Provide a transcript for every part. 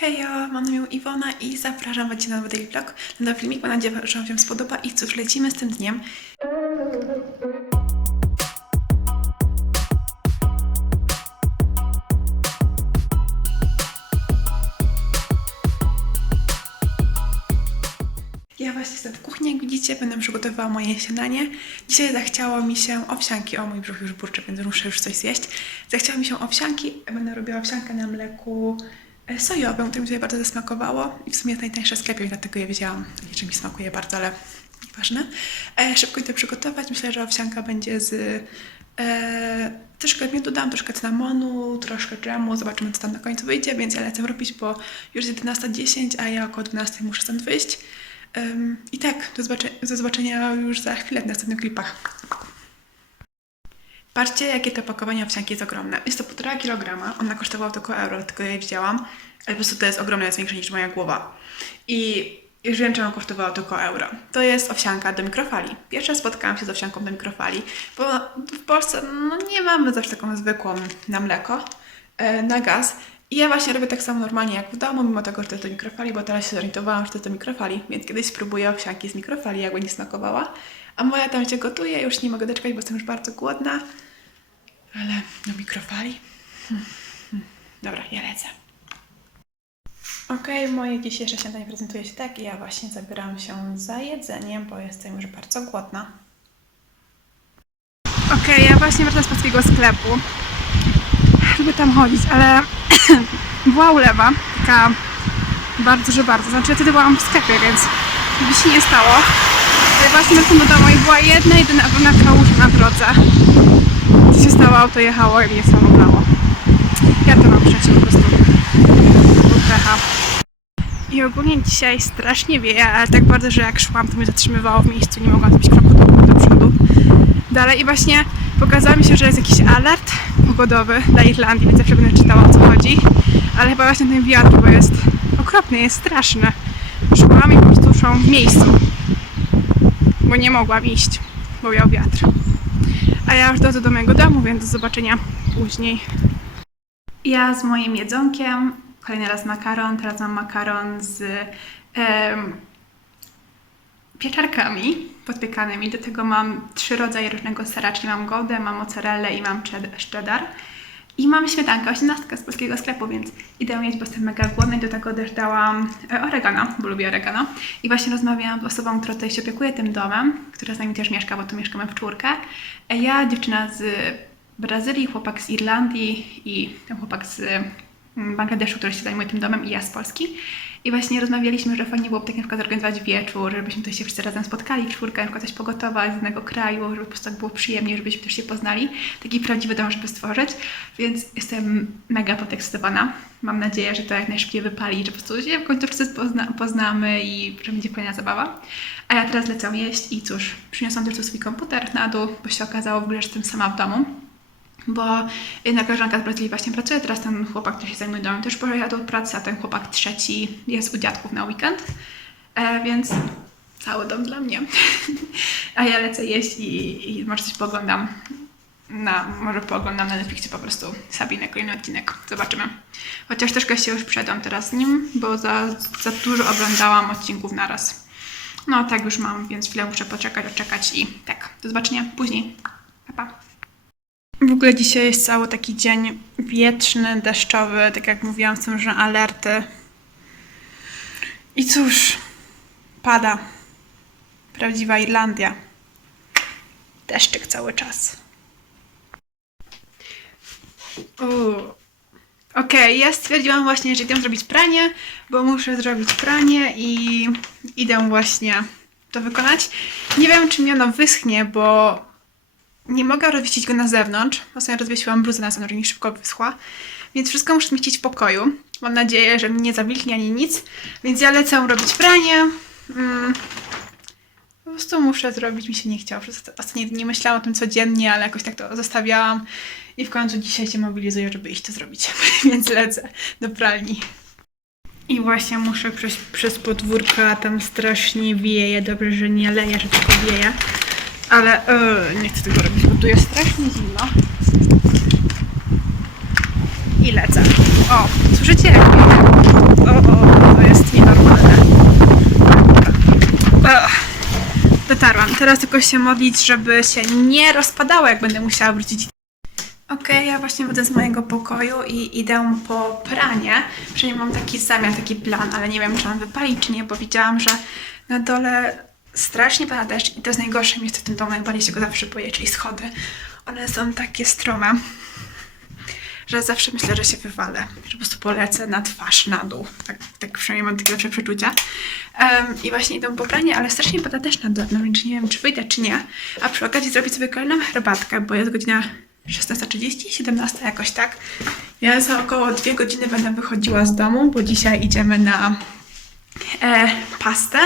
Hejo, mam na imię Iwona i zapraszam Was na nowy daily vlog. Na nowy filmik, mam nadzieję, że Wam się spodoba i cóż, lecimy z tym dniem. Ja właśnie jestem w kuchni, jak widzicie, będę przygotowywała moje śniadanie. Dzisiaj zachciało mi się owsianki, o mój brzuch już burczy, więc muszę już coś zjeść. Zachciało mi się owsianki, będę robiła owsiankę na mleku sojowym, które mi tutaj bardzo zasmakowało i w sumie najtańsze w sklepie, dlatego je. Nie, że mi smakuje bardzo, ale nieważne. E, szybko idę przygotować, myślę, że owsianka będzie z... E, troszkę miodu dam, troszkę cynamonu, troszkę dżemu, zobaczymy co tam na końcu wyjdzie, więc ja lecę robić, bo już jest 11.10, a ja około 12 muszę stąd wyjść. Ym, I tak, do, do zobaczenia już za chwilę w następnych klipach. Patrzcie, jakie to pakowanie owsianki jest ogromne. Jest to 1,5 kg. Ona kosztowała tylko euro, tylko ja je wzięłam. Ale po prostu to jest ogromne, jest większe niż moja głowa. I już wiem, czemu kosztowało tylko euro. To jest owsianka do mikrofali. Pierwsza spotkałam się z owsianką do mikrofali, bo w Polsce no, nie mamy zawsze taką zwykłą na mleko, e, na gaz. I ja właśnie robię tak samo normalnie jak w domu, mimo tego, że to jest do mikrofali, bo teraz się zorientowałam, że to jest do mikrofali, więc kiedyś spróbuję owsianki z mikrofali, jakby nie smakowała. A moja tam się gotuje, już nie mogę doczekać, bo jestem już bardzo głodna. Ale do mikrofali? Hmm, hmm. Dobra, ja lecę. Okej, moje dzisiejsze śniadanie prezentuje się tak i ja właśnie zabieram się za jedzeniem, bo jestem już bardzo głodna. Okej, ja właśnie wracam z polskiego sklepu, żeby tam chodzić, ale była ulewa, taka bardzo, że bardzo. Znaczy ja wtedy byłam w sklepie, więc by się nie stało. Ale właśnie wracam do domu i była jedna, jedyna pełna kałuża na drodze. Co się stało, auto jechało i mnie samoglało. Ja to mam przecież po prostu. Pecha. I ogólnie dzisiaj strasznie wieje, ale tak bardzo, że jak szłam, to mnie zatrzymywało w miejscu, nie mogłam zrobić kroku do, do przodu. Dalej i właśnie pokazało mi się, że jest jakiś alert pogodowy dla Irlandii, więc zawsze będę czytała o co chodzi. Ale chyba właśnie ten wiatr, bo jest okropny, jest straszny. Szłam i po prostu szłam w miejscu, bo nie mogłam iść, bo miał wiatr. A ja już dochodzę do mojego domu, więc do zobaczenia później. Ja z moim jedzonkiem, kolejny raz makaron, teraz mam makaron z em, pieczarkami podpiekanymi. Do tego mam trzy rodzaje różnego sera, czyli mam goudę, mam mozzarellę i mam ched- cheddar. I mam śmietankę, 18 z polskiego sklepu, więc idę jeść, bo jestem mega głodna i do tego też dałam e, oregano, bo lubię oregano. I właśnie rozmawiałam z osobą, która tutaj się opiekuje tym domem, która z nami też mieszka, bo tu mieszkamy w czwórkę. E, Ja, dziewczyna z Brazylii, chłopak z Irlandii i ten chłopak z Bangladeszu, który się zajmuje tym domem i ja z Polski. I właśnie rozmawialiśmy, że fajnie byłoby tak na przykład zorganizować wieczór, żebyśmy tutaj się wszyscy razem spotkali w czwórkę, na przykład coś pogotować z innego kraju, żeby po prostu tak było przyjemnie, żebyśmy też się poznali. Taki prawdziwy dom, żeby stworzyć. Więc jestem mega podekscytowana. Mam nadzieję, że to jak najszybciej wypali, że po prostu się w końcu wszyscy pozna poznamy i że będzie fajna zabawa. A ja teraz lecę jeść i cóż, przyniosłam tu swój komputer na dół, bo się okazało w ogóle, że jestem sama w domu bo jedna koleżanka z Brazylii właśnie pracuje, teraz ten chłopak, który się zajmuje domem, też pojechał do pracy, a ten chłopak trzeci jest u dziadków na weekend, e, więc cały dom dla mnie. a ja lecę jeść i, i może coś pooglądam. Na, może pooglądam na Netflixie po prostu Sabinę, kolejny odcinek. Zobaczymy. Chociaż troszkę się już przedam teraz nim, bo za, za dużo oglądałam odcinków naraz. No tak już mam, więc chwilę muszę poczekać, oczekać i tak. Do zobaczenia później. Pa, pa. Ogóle dzisiaj jest cały taki dzień wietrzny, deszczowy, tak jak mówiłam, są różne alerty. I cóż, pada. Prawdziwa Irlandia. Deszczyk cały czas. Okej, ja stwierdziłam właśnie, że idę zrobić pranie, bo muszę zrobić pranie i idę właśnie to wykonać. Nie wiem, czy mi ono wyschnie, bo nie mogę rozwieścić go na zewnątrz. Ostatnio rozwiesiłam bluzę na zewnątrz mi szybko wyschła. Więc wszystko muszę zmieścić w pokoju. Mam nadzieję, że mnie nie zawilknie ani nic. Więc ja lecę robić pranie. Mm. Po prostu muszę zrobić, mi się nie chciało. Przez ostatnie dni myślałam o tym codziennie, ale jakoś tak to zostawiałam. I w końcu dzisiaj się mobilizuję, żeby iść to zrobić. Więc lecę do pralni. I właśnie muszę przejść przez podwórko, a tam strasznie wieje. Dobrze, że nie leje, że tylko wieje. Ale yy, nie chcę tego robić, bo tu jest strasznie zimno. I lecę. O, słyszycie jak O, o, to jest nienormalne. Ugh. Dotarłam. Teraz tylko się modlić, żeby się nie rozpadało, jak będę musiała wrócić. Okej, ja właśnie wychodzę z mojego pokoju i idę po pranie. Przynajmniej mam taki zamiar, taki plan, ale nie wiem, czy on wypali, czy nie, bo widziałam, że na dole strasznie pada deszcz i to jest najgorsze miejsce w tym domu, najbardziej się go zawsze boję, czyli schody. One są takie strome, że zawsze myślę, że się wywalę, że po prostu polecę na twarz, na dół. Tak, tak przynajmniej mam takie zawsze przeczucia. Em, I właśnie idę po pranie, ale strasznie pada deszcz na dole, więc nie wiem, czy wyjdę, czy nie. A przy okazji zrobić sobie kolejną herbatkę, bo jest godzina 16.30, 17 jakoś tak. Ja za około dwie godziny będę wychodziła z domu, bo dzisiaj idziemy na e, pastę,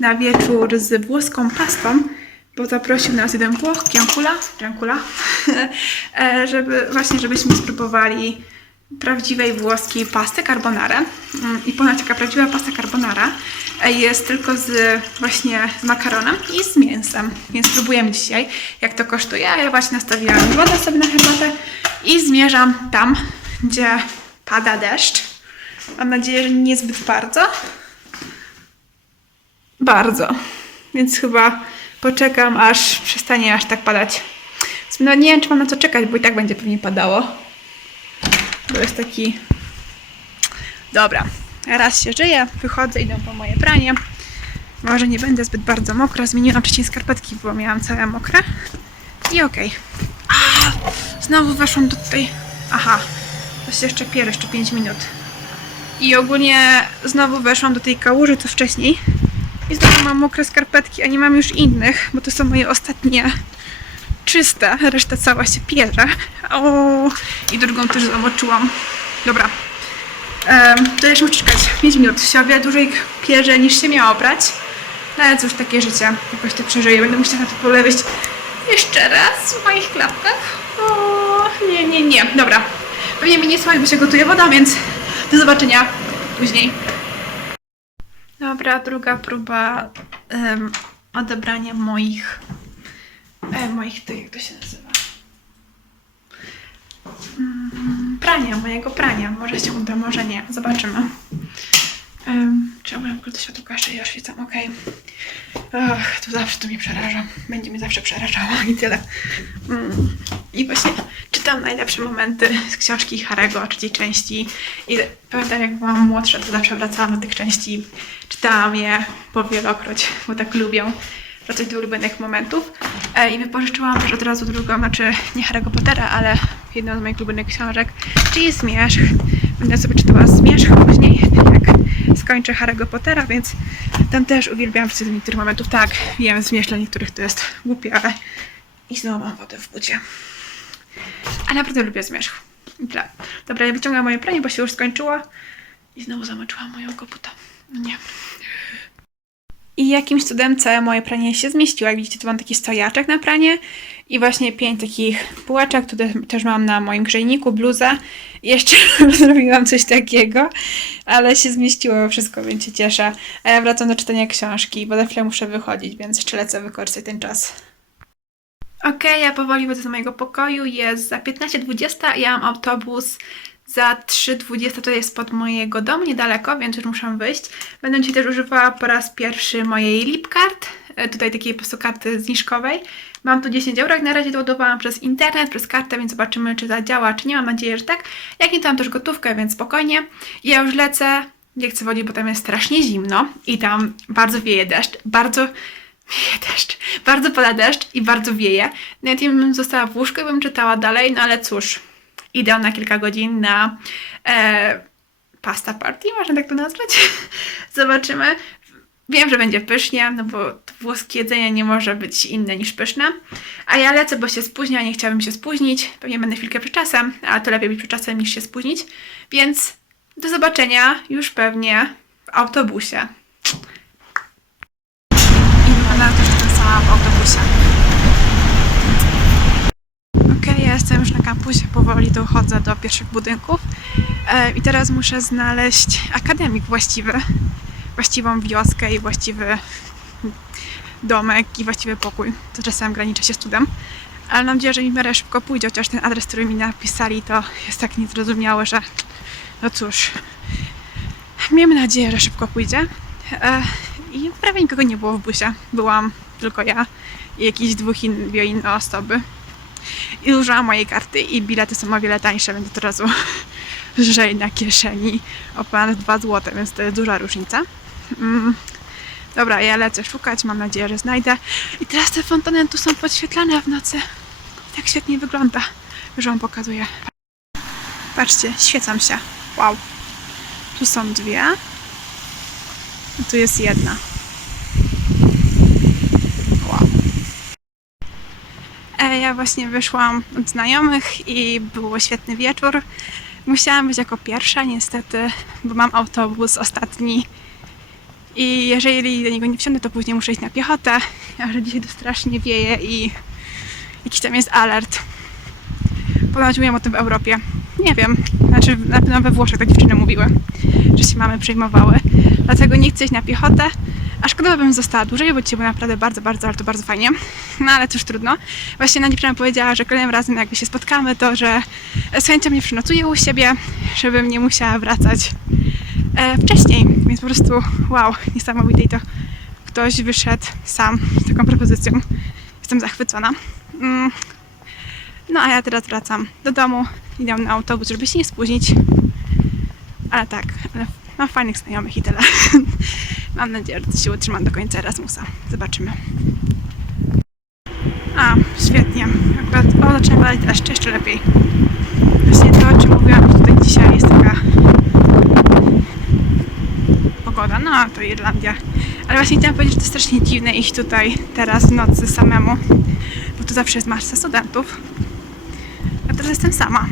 na wieczór z włoską pastą, bo zaprosił nas jeden Włoch, Giankula e, żeby właśnie, żebyśmy spróbowali prawdziwej włoskiej pasty carbonara. Mm, I ponoć taka prawdziwa pasta carbonara e, jest tylko z właśnie z makaronem i z mięsem. Więc spróbujemy dzisiaj, jak to kosztuje. Ja właśnie nastawiłam wodę sobie na herbatę i zmierzam tam, gdzie pada deszcz. Mam nadzieję, że nie zbyt bardzo. Bardzo. Więc chyba poczekam, aż przestanie aż tak padać. No nie wiem, czy mam na co czekać, bo i tak będzie pewnie padało. To jest taki... Dobra. Raz się żyję, wychodzę, idę po moje pranie. Może nie będę zbyt bardzo mokra. Zmieniłam wcześniej skarpetki, bo miałam całe mokre. I okej. A, Znowu weszłam do tej... Aha. To się jeszcze pier, jeszcze 5 minut. I ogólnie znowu weszłam do tej kałuży, co wcześniej. I znowu mam mokre skarpetki, a nie mam już innych, bo to są moje ostatnie czyste, reszta cała się pierze. O, i drugą też zamoczyłam. Dobra. To jeszcze muszę czekać 5 minut. Się o wiele dłużej pierze niż się miało brać. No ale cóż, takie życie. Jakoś to przeżyję. Będę musiała to polewić jeszcze raz w moich klapkach. O, nie, nie, nie. Dobra. Pewnie mi nie słychać, bo się gotuje woda, więc do zobaczenia później. Dobra, druga próba em, odebrania moich e, moich tych, jak to się nazywa? Mm, prania, mojego prania. Może się uda, może nie. Zobaczymy. Um, czemu ja ogóle to światło jeszcze i oświecam? Okej. Ach, to zawsze to mnie przeraża. Będzie mnie zawsze przerażało i tyle. Mm. I właśnie czytam najlepsze momenty z książki Harego, trzeciej części. I pamiętam, jak byłam młodsza, to zawsze wracałam do tych części. Czytałam je po wielokroć, bo tak lubię wracać do ulubionych momentów. E, I wypożyczyłam też od razu drugą, znaczy nie Harry'ego Pottera, ale jedną z moich ulubionych książek, czyli Zmierzch. Będę sobie czytała Zmierzch później, jak skończę Harry'ego Pottera, więc tam też uwielbiam wtedy niektórych momentów. Tak, wiem, Zmierzch dla niektórych to jest głupie, ale i znowu mam wodę w bucie. A naprawdę lubię Zmierzch. Dobra, ja wyciągam moje pranie, bo się już skończyło i znowu zamoczyłam moją koputę. No nie. I jakimś cudem całe moje pranie się zmieściło. Jak widzicie, tu mam taki stojaczek na pranie i właśnie pięć takich półeczek. Tu też- mam na moim grzejniku bluzę. I jeszcze zrobiłam coś takiego, ale się zmieściło wszystko, więc się cieszę. A ja wracam do czytania książki, bo za chwilę muszę wychodzić, więc jeszcze lecę wykorzystać ten czas. Okej, ja powoli wchodzę do mojego pokoju. Jest za 15.20 i ja mam autobus za 3.20 to jest pod mojego domu, niedaleko, więc już muszę wyjść. Będę dzisiaj też używała po raz pierwszy mojej Lipcard, e, tutaj takiej po prostu karty zniżkowej. Mam tu 10 euro, na razie doładowałam przez internet, przez kartę, więc zobaczymy, czy zadziała, czy nie. Mam nadzieję, że tak. Jak nie, to mam też gotówkę, więc spokojnie. Ja już lecę, nie chcę wodzić, bo tam jest strasznie zimno i tam bardzo wieje deszcz, bardzo wieje deszcz, bardzo pada deszcz i bardzo wieje. Nawet ja bym została w łóżku i bym czytała dalej, no ale cóż, idę na kilka godzin na e, pasta party, można tak to nazwać. Zobaczymy. Wiem, że będzie pysznie, no bo włoskie jedzenie nie może być inne niż pyszne. A ja lecę, bo się spóźnia, nie chciałabym się spóźnić. Pewnie będę chwilkę przed czasem, a to lepiej być przed czasem niż się spóźnić. Więc do zobaczenia już pewnie w autobusie. I wygląda w autobusie. Okej, ja jestem już na kampusie, powoli dochodzę do pierwszych budynków e, i teraz muszę znaleźć akademik właściwy, właściwą wioskę i właściwy domek i właściwy pokój. To czasem graniczy się z cudem, ale mam nadzieję, że mi miarę szybko pójdzie, chociaż ten adres, który mi napisali, to jest tak niezrozumiały, że no cóż, miejmy nadzieję, że szybko pójdzie. I prawie nikogo nie było w busie. Byłam tylko ja i jakieś dwóch in, dwie inne osoby. I użyłam mojej karty i bilety są o wiele tańsze, więc od razu lżej na kieszeni o ponad 2 zł, więc to jest duża różnica. Mm. Dobra, ja lecę szukać, mam nadzieję, że znajdę. I teraz te fontany tu są podświetlane w nocy. Tak świetnie wygląda, że wam pokazuję. Patrzcie, świecam się. Wow. Tu są dwie. Tu jest jedna. Wow. E, Ja właśnie wyszłam od znajomych i było świetny wieczór. Musiałam być jako pierwsza, niestety, bo mam autobus ostatni. I jeżeli do niego nie wsiądę, to później muszę iść na piechotę. A że dzisiaj to strasznie wieje i jakiś tam jest alert. Ponoć mówią o tym w Europie. Nie wiem. Znaczy, na pewno we Włoszech tak dziewczyny mówiły, że się mamy przejmowały. Dlatego nie chcę iść na piechotę. A szkoda, bym została dłużej, bo dzisiaj było naprawdę bardzo, bardzo, ale to bardzo fajnie. No ale cóż, trudno. Właśnie na dziewczyna powiedziała, że kolejnym razem jakby się spotkamy, to że z chęcią mnie przynotuje u siebie, żebym nie musiała wracać e, wcześniej. Więc po prostu wow, niesamowite i to ktoś wyszedł sam z taką propozycją. Jestem zachwycona. Mm. No a ja teraz wracam do domu, idę na autobus, żeby się nie spóźnić. Ale tak, ale mam fajnych znajomych i tyle. Mam nadzieję, że to się utrzymam do końca Erasmusa. Zobaczymy. A, świetnie. Akurat, o, zaczyna padać deszcz, jeszcze lepiej. Właśnie to, o czym mówiłam, tutaj dzisiaj jest taka pogoda. No, to Irlandia. Ale właśnie chciałam powiedzieć, że to strasznie dziwne iść tutaj teraz w nocy samemu, bo tu zawsze jest masa studentów. A teraz jestem sama.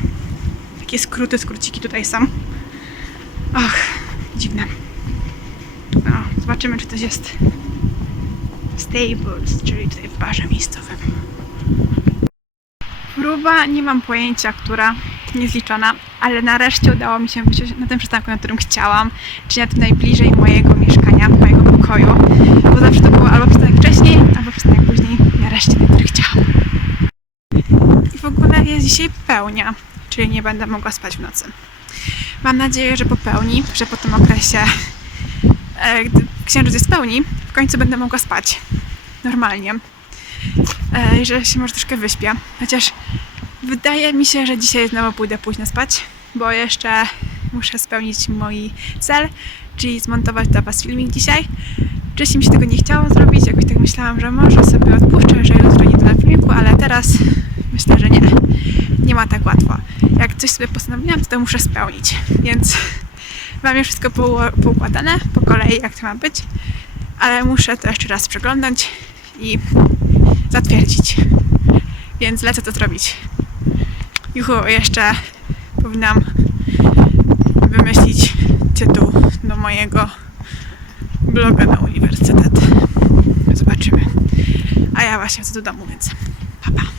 Takie skróty, skróciki tutaj są. Och, dziwne. Zobaczymy, czy coś jest w Stables, czyli tutaj w barze miejscowym. Próba, nie mam pojęcia, która, niezliczona, ale nareszcie udało mi się wysiąść na tym przystanku, na którym chciałam, czyli na tym najbliżej mojego mieszkania, mojego pokoju, bo zawsze to było albo przystanek wcześniej, albo przystanek później, nareszcie, na który chciałam. I w ogóle jest dzisiaj pełnia, czyli nie będę mogła spać w nocy. Mam nadzieję, że po pełni, że po tym okresie, e, gdy księżyc jest w pełni, w końcu będę mogła spać normalnie. E, I że się może troszkę wyśpię. Chociaż wydaje mi się, że dzisiaj znowu pójdę późno spać, bo jeszcze muszę spełnić mój cel, czyli zmontować dla Was filmik dzisiaj. Wcześniej mi się tego nie chciało zrobić, jakoś tak myślałam, że może sobie odpuszczę, że jutro nie na filmiku, ale teraz myślę, że nie. Nie ma tak łatwo. Jak coś sobie postanowiłam, to to muszę spełnić. Więc mam już wszystko poukładane po kolei, jak to ma być, ale muszę to jeszcze raz przeglądać i zatwierdzić. Więc lecę to zrobić. Juhu, jeszcze powinnam wymyślić tytuł do mojego bloga na uniwersytet. Zobaczymy. A ja właśnie chcę do domu, więc pa pa.